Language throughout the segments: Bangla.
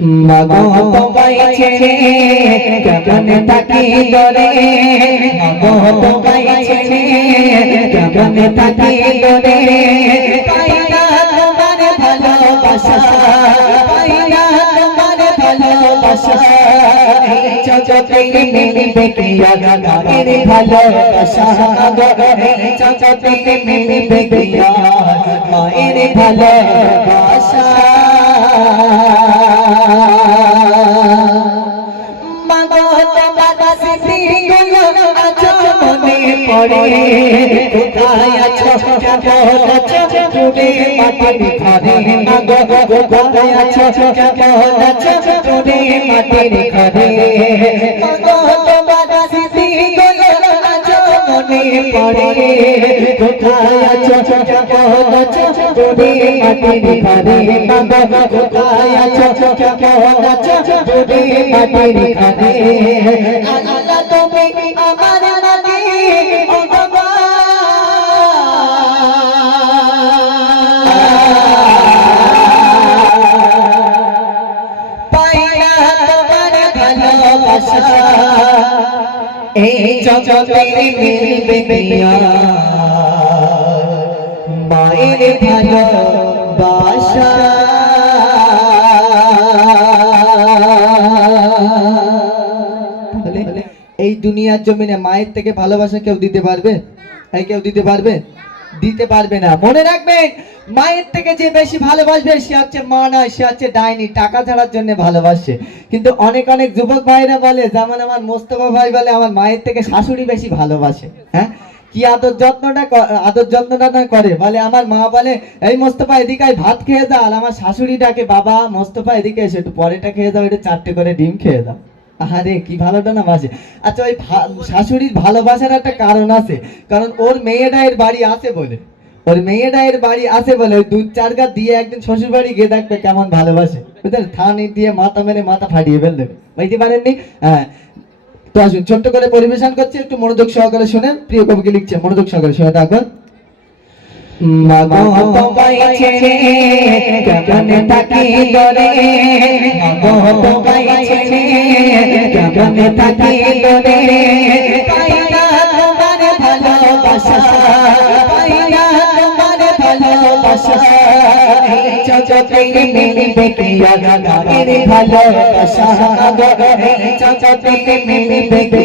মাগো তোমায় ছেড়ে কেমন থাকি গরে? মাগো তোমায় ছেড়ে কেমন থাকি গরে? পাই না তোমার ভালোবাসা। পাই না তোমার ভালোবাসা? জগতে মিলবে কি মায়ের ভালোবাসা? তোমার স্মৃতিগুলো আছো মনে পড়ে কোথায় আছো কেমন আছো তুমি মাটির ঘরে মাগো কোথায় আছো কেমন আছো তুমি মাটির ঘরে মাগো পড়ে, কোথায় আছো? কেমন আছো? তুমি মাটির ঘরে মাগো কোথায় আছো? কেমন আছো? তুমি মাটির ঘরে আল্লাহ তুমি আমার নাকি ও বাবা পাই তোমার ভালোবাসা। এই জগতে মিলবে মায়ের ভালো বাসা এই দুনিয়ার জমিনে মায়ের থেকে ভালোবাসা কেউ দিতে পারবে? তাই কেউ দিতে পারবে? দিতে পারবে না। মনে রাখবেন, মায়ের থেকে যে বেশি ভালোবাসবে, সে হচ্ছে মা নয়, সে হচ্ছে ডাইনি। টাকা ছাড়ার জন্য ভালোবাসে। কিন্তু অনেক অনেক যুবক ভাইরা বলে, যেমন আমার মোস্তফা ভাই বলে, আমার মায়ের থেকে শাশুড়ি বেশি ভালোবাসে। হ্যাঁ? কি আদর যত্নটা আদর যত্নটা না করে? বলে, আমার মা বলে, এই মোস্তফা, এদিকে ভাত খেয়ে দাও আর আমার শাশুড়ি ডাকে বাবা, মোস্তফা, এদিকে এসে, একটু পরেটা খেয়ে দাও এটা চারটে করে ডিম খেয়ে দাও আরে, কি ভালোটা না বাসে আচ্ছা ওই শাশুড়ির ভালোবাসার একটা কারণ আছে। কারণ ওর মেয়েটা এর বাড়ি আছে বলে। ওর মেয়েটা এর বাড়ি আছে বলে দিয়ে একদিন শ্বশুর বাড়ি গিয়ে দেখবে কেমন ভালোবাসে। বুঝলেন থানি দিয়ে মাথা মেরে মাথা ফাটিয়ে ফেল দেবে। বুঝতে পারেননি? হ্যাঁ। তো আসুন, ছোট্ট করে পরিবেশন করছে, একটু মনোযোগ সহকারে শুনেন। প্রিয় কবিকে লিখছে, মনোযোগ সহকারে শুনে থাকুন মাগো তোমায় ছেড়ে কেমন থাকি গরে মাগো তোমায় ছেড়ে কেমন থাকি গরে পাই না তোমার ভালোবাসা। পাই না তোমার ভালোবাসা। জগতে মিলবে কি গানের ভালোবাসা জগতে মিলবে কি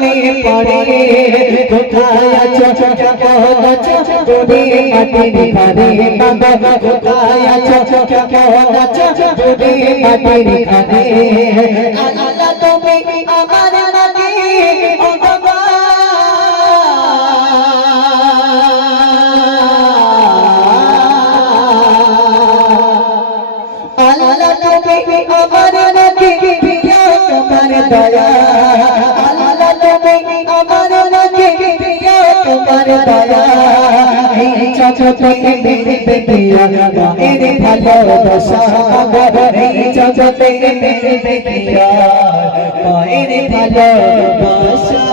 মনে পড়ে, কোথায় আছো? কেমন আছো? তুমি মাটির ঘরে মাগো কোথায় আছো? কেমন আছো? তুমি মাটির ঘরে। আল্লাহ, তুমি আমার এই জগতে দিয়া মায়ের ভালোবাসা এই জগতে মিলবে দিয়া মায়ের ভালোবাসা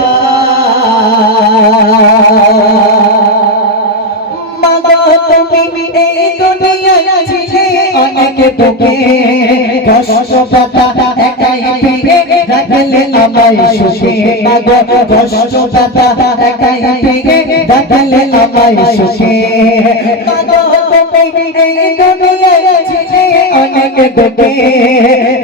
তুমি এই দুনিয়ায় ছিলে অনেক দুঃখে। কষ্ট পাতা একাই রাখলে আমায় সুখে মাগো কষ্ট পাতা একাই ফিরে রাখলে আমায় সুখে মাগো তুমি এই দুনিয়ায় অনেক দুঃখে,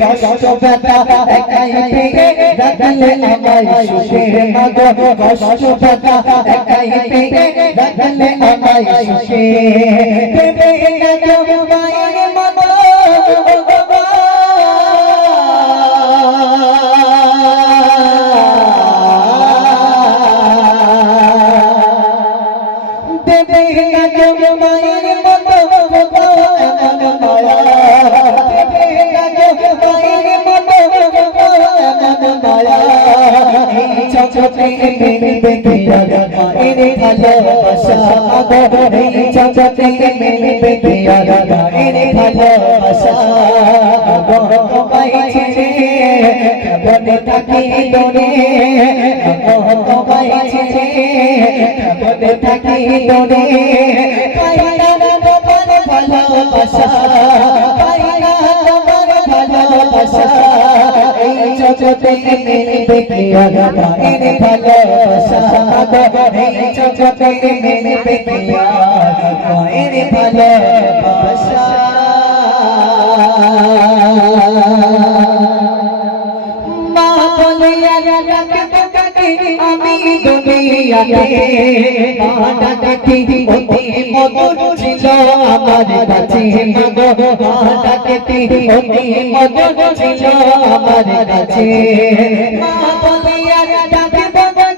কষ্ট পাতা একাই ফিরে রাখলে আমায় সুখে মাগো কষ্ট পাতা একাই ফিরে রাখলে আমায় সুখে। প্রেমে গেল মায়ের জগতে মিলবে কি আর মায়ের ভালোবাসা এই জগতে মিলবে কি আর মায়ের ভালোবাসা তোমায় ছেড়ে কেমন থাকি দোরে তোমায় ছেড়ে কেমন থাকি এই জগতে মিলবে কি আর মায়ের ভালোবাসা এই জগতে মিলবে মা বলিয়া আমি দুনিয়াতে ডাকে অতি মধুর ছিল আমার কাছে, মাগো। ডাকে অতি মধুর ছিল আমার কাছে। মা বলে ডাকে ডাকে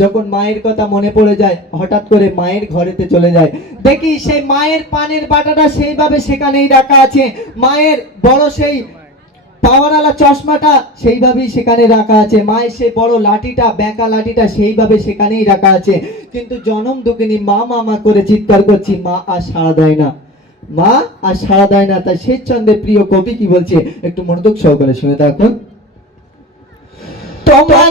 যখন মায়ের কথা মনে পড়ে যায় হঠাৎ করে মায়ের ঘরেতে চলে যায়। দেখি সেই মায়ের পানের বাটাটা সেইভাবে সেখানেই রাখা আছে। মায়ের বড় সেই পাওয়ারওয়ালা চশমাটা সেইভাবেই সেখানে রাখা আছে। মায়ের সেই বড় লাঠিটা ব্যাঁকা লাঠিটা সেইভাবে সেখানেই রাখা আছে। কিন্তু জনম দুঃখিনী মা মা মা করে চিৎকার করছি মা আর সাড়া দেয় না। মা আর সাড়া দেয় না তাই শেষ চন্দ্রের প্রিয় কবি কি বলছে? একটু মনোযোগ সহকারে শুনে দেখুন তোমার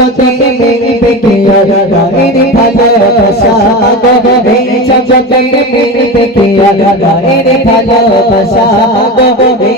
সবই আছে শুধু মায়ের ভালোবাসা ভালোবাসা এই জগতে মিলবে কি আর মায়ের ভালোবাসা জগতে